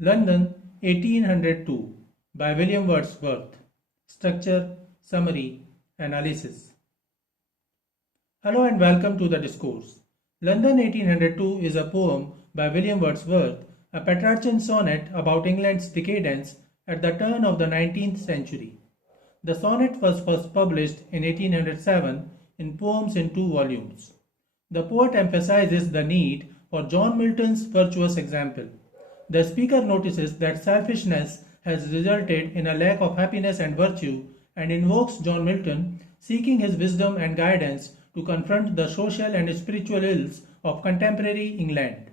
London 1802 by William Wordsworth. Structure, summary, analysis. Hello and welcome to the discourse. London 1802 is a poem by William Wordsworth, a Petrarchan sonnet about England's decadence at the turn of the 19th century. The sonnet was first published in 1807 in Poems in 2 volumes. The poet emphasizes the need for John Milton's virtuous example. The speaker notices that selfishness has resulted in a lack of happiness and virtue and invokes John Milton, seeking his wisdom and guidance to confront the social and spiritual ills of contemporary England.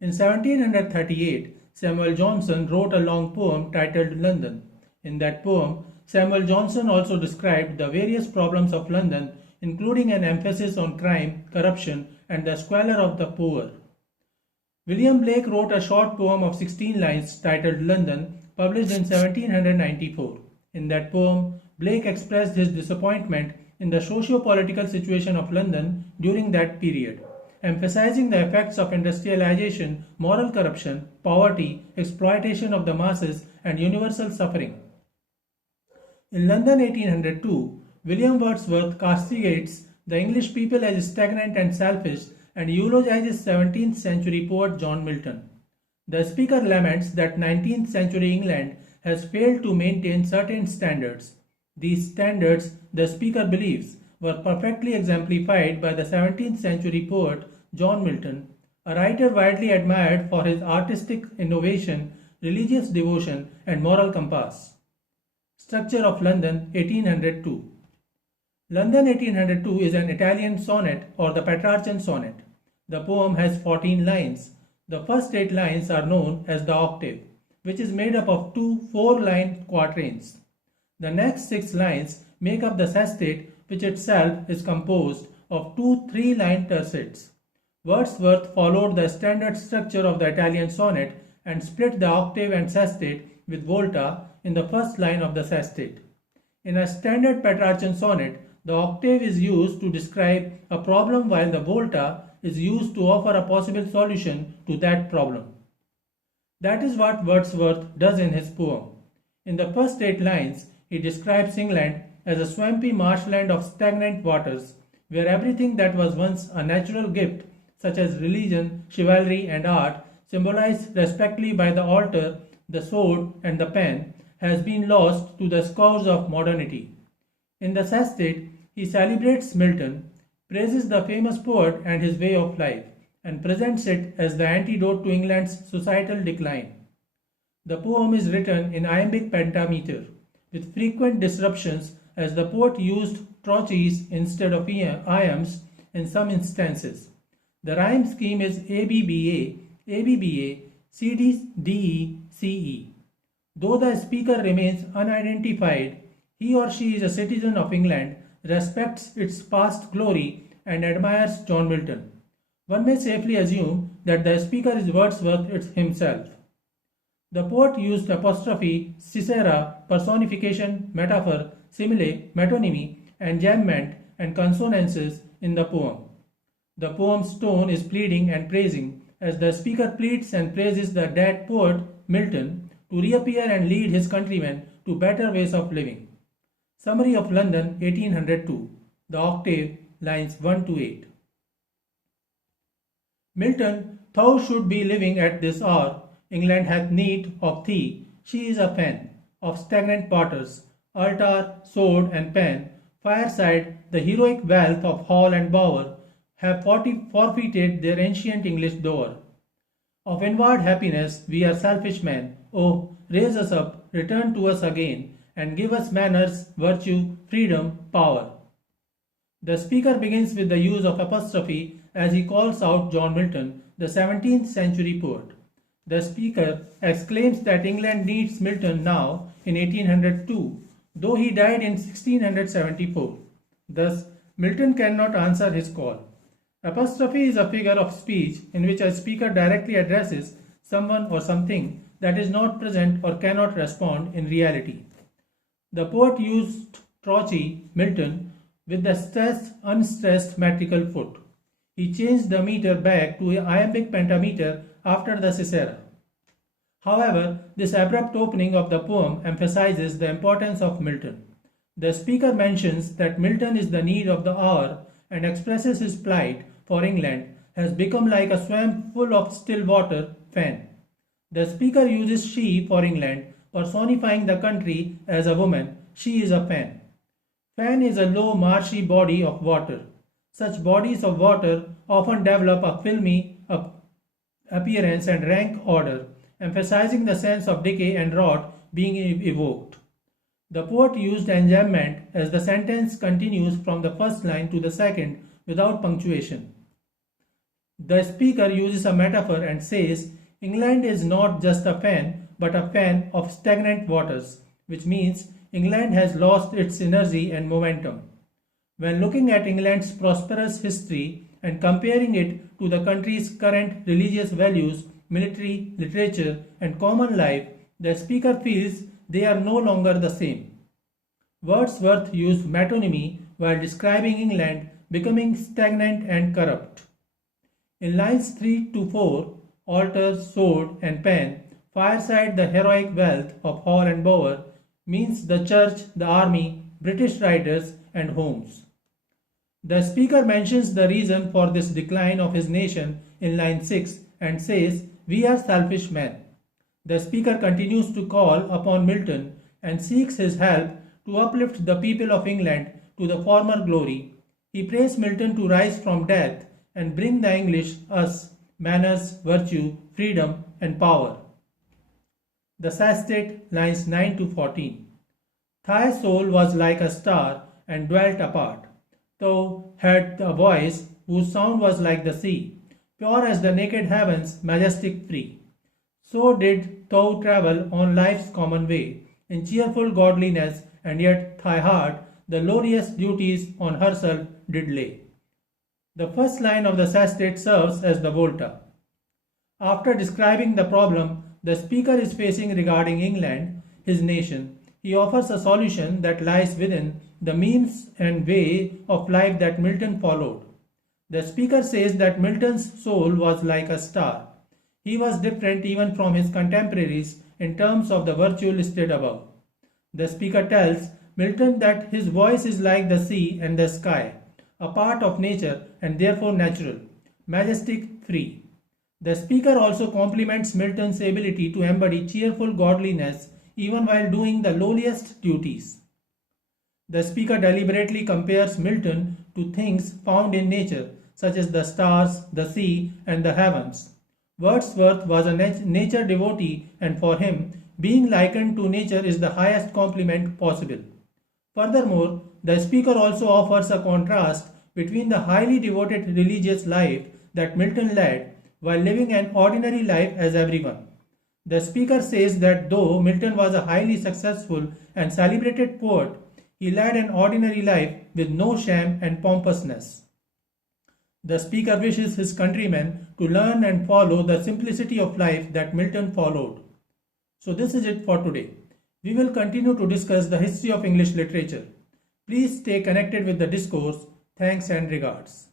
In 1738, Samuel Johnson wrote a long poem titled London. In that poem, Samuel Johnson also described the various problems of London, including an emphasis on crime, corruption, and the squalor of the poor. William Blake wrote a short poem of 16 lines titled London, published in 1794. In that poem, Blake expressed his disappointment in the socio-political situation of London during that period, emphasizing the effects of industrialization, moral corruption, poverty, exploitation of the masses, and universal suffering. In London 1802, William Wordsworth castigates the English people as stagnant and selfish and eulogizes 17th century poet John Milton. The speaker laments that 19th century England has failed to maintain certain standards. These standards, the speaker believes, were perfectly exemplified by the 17th century poet John Milton, a writer widely admired for his artistic innovation, religious devotion, and moral compass. Structure of London 1802. London 1802 is an Italian sonnet or the Petrarchan sonnet. The poem has 14 lines. The first 8 lines are known as the octave, which is made up of 2 4-line quatrains. The next 6 lines make up the sestet, which itself is composed of 2 3-line tercets. Wordsworth followed the standard structure of the Italian sonnet and split the octave and sestet with volta in the first line of the sestet. In a standard Petrarchan sonnet, the octave is used to describe a problem while the volta is used to offer a possible solution to that problem. That is what Wordsworth does in his poem. In the first 8 lines, he describes England as a swampy marshland of stagnant waters, where everything that was once a natural gift, such as religion, chivalry, and art, symbolized respectively by the altar, the sword, and the pen, has been lost to the scourge of modernity. In the sestet, he celebrates Milton, praises the famous poet and his way of life, and presents it as the antidote to England's societal decline. The poem is written in iambic pentameter, with frequent disruptions as the poet used trochees instead of iambs in some instances. The rhyme scheme is ABBA, ABBA, CDDE, CE. Though the speaker remains unidentified, he or she is a citizen of England, respects its past glory, and admires John Milton. One may safely assume that the speaker is Wordsworth himself. The poet used apostrophe, caesura, personification, metaphor, simile, metonymy, enjambment, and consonances in the poem. The poem's tone is pleading and praising, as the speaker pleads and praises the dead poet Milton to reappear and lead his countrymen to better ways of living. Summary of London 1802. The octave, lines 1 to 8. Milton, thou should be living at this hour. England hath need of thee. She is a fen of stagnant waters, altar, sword, and pen, fireside, the heroic wealth of hall and bower, have forfeited their ancient English dower. Of inward happiness we are selfish men. Oh, raise us up, return to us again, and give us manners, virtue, freedom, power. The speaker begins with the use of apostrophe as he calls out John Milton, the 17th century poet. The speaker exclaims that England needs Milton now in 1802, though he died in 1674. Thus, Milton cannot answer his call. Apostrophe is a figure of speech in which a speaker directly addresses someone or something that is not present or cannot respond in reality. The poet used trochee, Milton, with the stressed, unstressed metrical foot. He changed the meter back to iambic pentameter after the caesura. However, this abrupt opening of the poem emphasizes the importance of Milton. The speaker mentions that Milton is the need of the hour and expresses his plight for England has become like a swamp full of still water, fen. The speaker uses she for England, personifying the country as a woman. She is a fen. Fen is a low marshy body of water. Such bodies of water often develop a filmy appearance and rank order, emphasizing the sense of decay and rot being evoked. The poet used enjambment as the sentence continues from the first line to the second without punctuation. The speaker uses a metaphor and says, England is not just a fen, but a fen of stagnant waters, which means England has lost its energy and momentum. When looking at England's prosperous history and comparing it to the country's current religious values, military, literature, and common life, the speaker feels they are no longer the same. Wordsworth used metonymy while describing England becoming stagnant and corrupt. In lines 3 to 4, altar, sword, and pen, fireside the heroic wealth of Hall and Bower means the church, the army, British writers, and homes. The speaker mentions the reason for this decline of his nation in line 6 and says, We are selfish men. The speaker continues to call upon Milton and seeks his help to uplift the people of England to the former glory. He prays Milton to rise from death and bring the English us manners, virtue, freedom, and power. The sestet, lines 9 to 14. Thy soul was like a star and dwelt apart. Thou had a voice whose sound was like the sea, pure as the naked heavens, majestic free. So did thou travel on life's common way, in cheerful godliness, and yet thy heart the lowliest duties on herself did lay. The first line of the sestet serves as the volta. After describing the problem the speaker is facing regarding England, his nation, he offers a solution that lies within the means and way of life that Milton followed. The speaker says that Milton's soul was like a star. He was different even from his contemporaries in terms of the virtue listed above. The speaker tells Milton that his voice is like the sea and the sky, a part of nature and therefore natural, majestic, free. The speaker also compliments Milton's ability to embody cheerful godliness even while doing the lowliest duties. The speaker deliberately compares Milton to things found in nature, such as the stars, the sea, and the heavens. Wordsworth was a nature devotee, and for him, being likened to nature is the highest compliment possible. Furthermore, the speaker also offers a contrast between the highly devoted religious life that Milton led while living an ordinary life as everyone. The speaker says that though Milton was a highly successful and celebrated poet, he led an ordinary life with no sham and pompousness. The speaker wishes his countrymen to learn and follow the simplicity of life that Milton followed. So this is it for today. We will continue to discuss the history of English literature. Please stay connected with the discourse. Thanks and regards.